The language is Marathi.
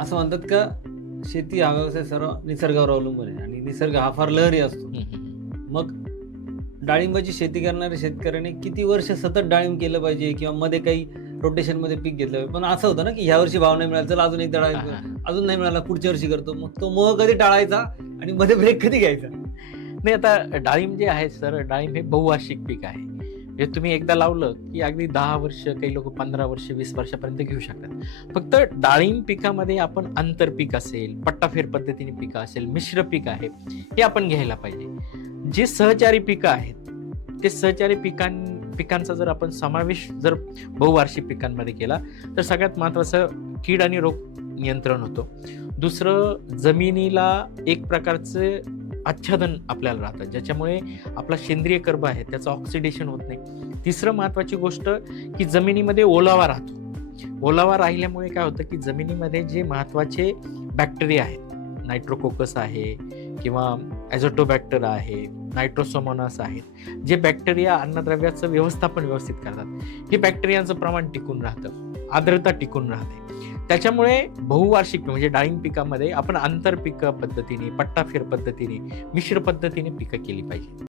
असं म्हणतात का शेती हा व्यवसाय सर्व निसर्गावर अवलंबून आहे आणि निसर्ग हा फार लहरी असतो. मग डाळिंबाची शेती करणाऱ्या शेतकऱ्याने किती वर्ष सतत डाळिंब केलं पाहिजे किंवा मध्ये काही रोटेशनमध्ये पीक घेतलं पाहिजे? पण असं होतं ना की ह्या वर्षी भाव नाही मिळाला चला अजून एकदा डाळिंब हा. अजून नाही मिळाला पुढच्या वर्षी करतो. मग तो मोह कधी टाळायचा आणि मध्ये ब्रेक कधी घ्यायचा? नाही आता डाळिंब जे आहे सर डाळिंब हे बहुवार्षिक पीक आहे. म्हणजे तुम्ही एकदा लावलं की अगदी दहा वर्ष काही लोक पंधरा वर्ष वीस वर्षापर्यंत घेऊ शकतात. फक्त डाळिंब पिकामध्ये आपण आंतरपीक असेल पट्टाफेर पद्धतीने पिकं असेल मिश्र पीक आहे हे आपण घ्यायला पाहिजे. जे सहचारी पिकं आहेत ते सहचारी पिकां पिकांचा जर आपण समावेश जर बहुवार्षिक पिकांमध्ये केला तर सगळ्यात महत्त्वाचं कीड आणि रोग नियंत्रण होतं. दुसरं जमिनीला एक प्रकारचं आच्छादन आपल्याला राहतं. ज्याच्यामुळे आपला सेंद्रिय कर्ब आहे त्याचं ऑक्सिडेशन होत नाही. तिसरं महत्वाची गोष्ट की जमिनीमध्ये ओलावा राहतो. ओलावा राहिल्यामुळे काय होतं की जमिनीमध्ये जे महत्त्वाचे बॅक्टेरिया आहेत नायट्रोकोकस आहे किंवा ॲझोटोबॅक्टर आहे नायट्रोसोमोनास आहेत जे बॅक्टेरिया अन्नद्रव्याचं व्यवस्थापन व्यवस्थित करतात. हे बॅक्टेरियाचं प्रमाण टिकून राहतं आर्द्रता टिकून राहते. त्याच्यामुळे बहुवार्षिक म्हणजे डाळिंब पिकामध्ये आपण आंतरपिक पद्धतीने पट्टाफेर पद्धतीने मिश्र पद्धतीने पिकं केली पाहिजे.